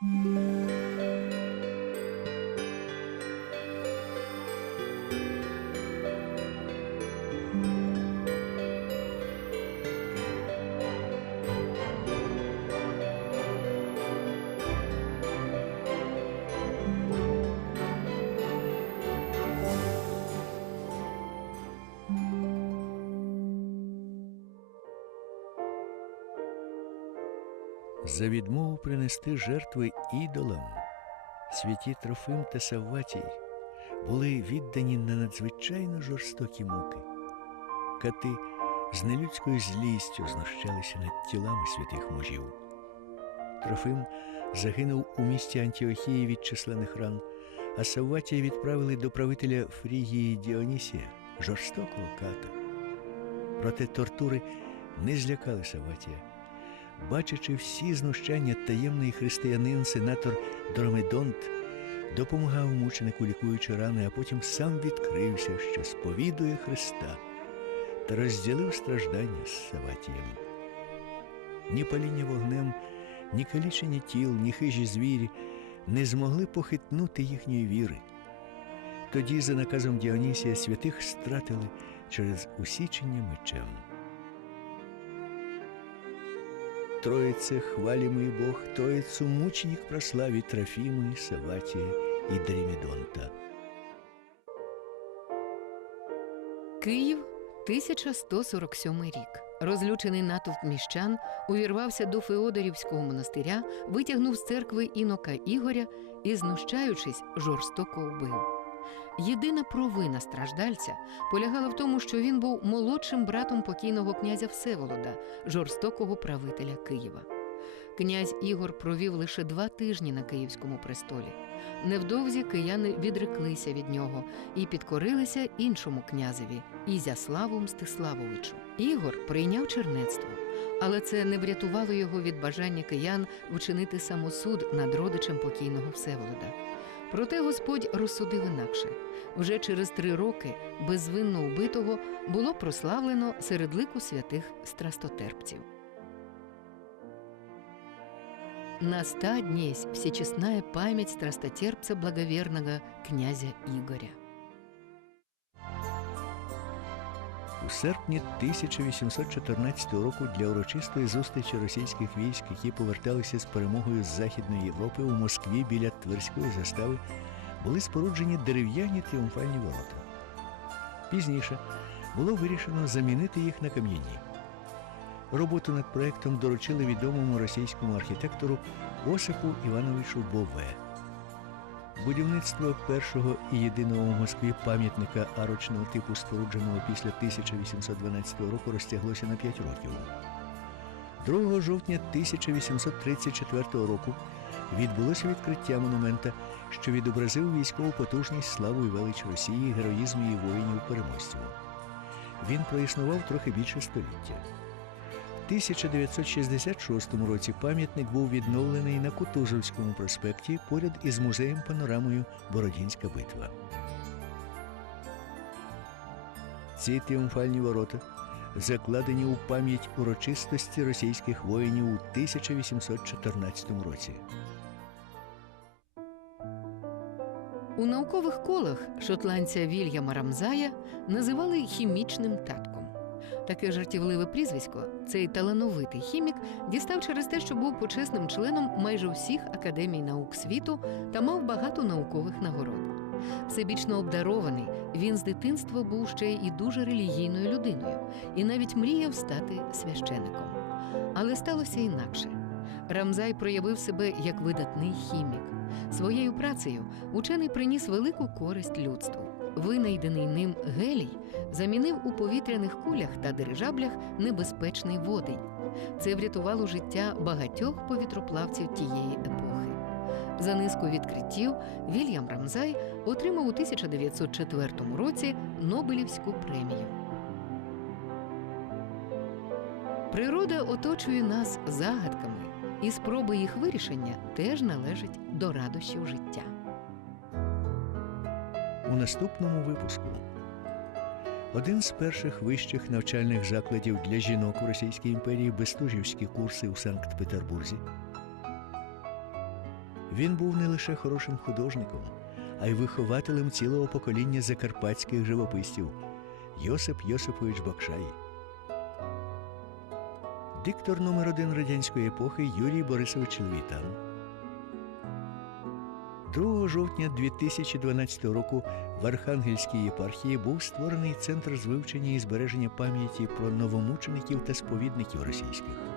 Música За відмову принести жертви ідолам святі Трофим та Савватій були віддані на надзвичайно жорстокі муки. Кати з нелюдською злістю знущалися над тілами святих мужів. Трофим загинув у місті Антіохії від численних ран, а Савватія відправили до правителя Фрігії Діонісія, жорстокого ката. Проте тортури не злякали Савватія. Бачачи всі знущання, таємний християнин, сенатор Дромедонт допомагав мученику, лікуючи рани, а потім сам відкрився, що сповідує Христа та розділив страждання з Саватієм. Ні паління вогнем, ні калічення тіл, ні хижі звірі не змогли похитнути їхньої віри. Тоді, за наказом Діонісія, святих стратили через усічення мечем. Троице, хвалимый Бог, Троицу мученик прославит Трофима, Саватия и Дремедонта. Київ, 1147 рік. Розлючений натовп міщан увірвався до Феодорівського монастиря, витягнув з церкви інока Ігоря і, знущаючись, жорстоко вбив. Єдина провина страждальця полягала в тому, що він був молодшим братом покійного князя Всеволода, жорстокого правителя Києва. Князь Ігор провів лише два тижні на київському престолі. Невдовзі кияни відреклися від нього і підкорилися іншому князеві Ізяславу Мстиславовичу. Ігор прийняв чернецтво, але це не врятувало його від бажання киян вчинити самосуд над родичем покійного Всеволода. Проте Господь розсудив інакше. Вже через три роки безвинно убитого було прославлено серед лику святих страстотерпців. Наста днесь всечестная память страстотерпца благоверного князя Игоря. У серпні 1814 року для урочистої зустрічі російських військ, які поверталися з перемогою з Західної Європи у Москві біля Тверської застави, були споруджені дерев'яні тріумфальні ворота. Пізніше було вирішено замінити їх на кам'яні. Роботу над проектом доручили відомому російському архітектору Осипу Івановичу Бове. Будівництво першого і єдиного в Москві пам'ятника арочного типу, спорудженого після 1812 року, розтяглося на 5 років. 2 жовтня 1834 року відбулося відкриття монумента, що відобразив військову потужність, славу і велич Росії, героїзм її воїнів переможців. Він проіснував трохи більше століття. У 1966 році пам'ятник був відновлений на Кутузовському проспекті поряд із музеєм панорамою Бородінська битва. Ці тріумфальні ворота закладені у пам'ять урочистості російських воїнів у 1814 році. У наукових колах шотландця Вільяма Рамзая називали хімічним татком. Таке жартівливе прізвисько цей талановитий хімік дістав через те, що був почесним членом майже усіх академій наук світу та мав багато наукових нагород. Всебічно обдарований, він з дитинства був ще і дуже релігійною людиною, і навіть мріяв стати священиком. Але сталося інакше. Рамзай проявив себе як видатний хімік. Своєю працею учений приніс велику користь людству. Винайдений ним гелій замінив у повітряних кулях та дирижаблях небезпечний водень. Це врятувало життя багатьох повітроплавців тієї епохи. За низку відкриттів Вільям Рамзай отримав у 1904 році Нобелівську премію. Природа оточує нас загадками, і спроби їх вирішення теж належать до радощів життя. У наступному випуску один з перших вищих навчальних закладів для жінок у Російській імперії Бестужівські курси у Санкт-Петербурзі. Він був не лише хорошим художником, а й вихователем цілого покоління закарпатських живописців Йосип Йосипович Бакшай. Диктор номер один радянської епохи Юрій Борисович Левітан. 2 жовтня 2012 року в Архангельській єпархії був створений центр з вивчення і збереження пам'яті про новомучеників та сповідників російських.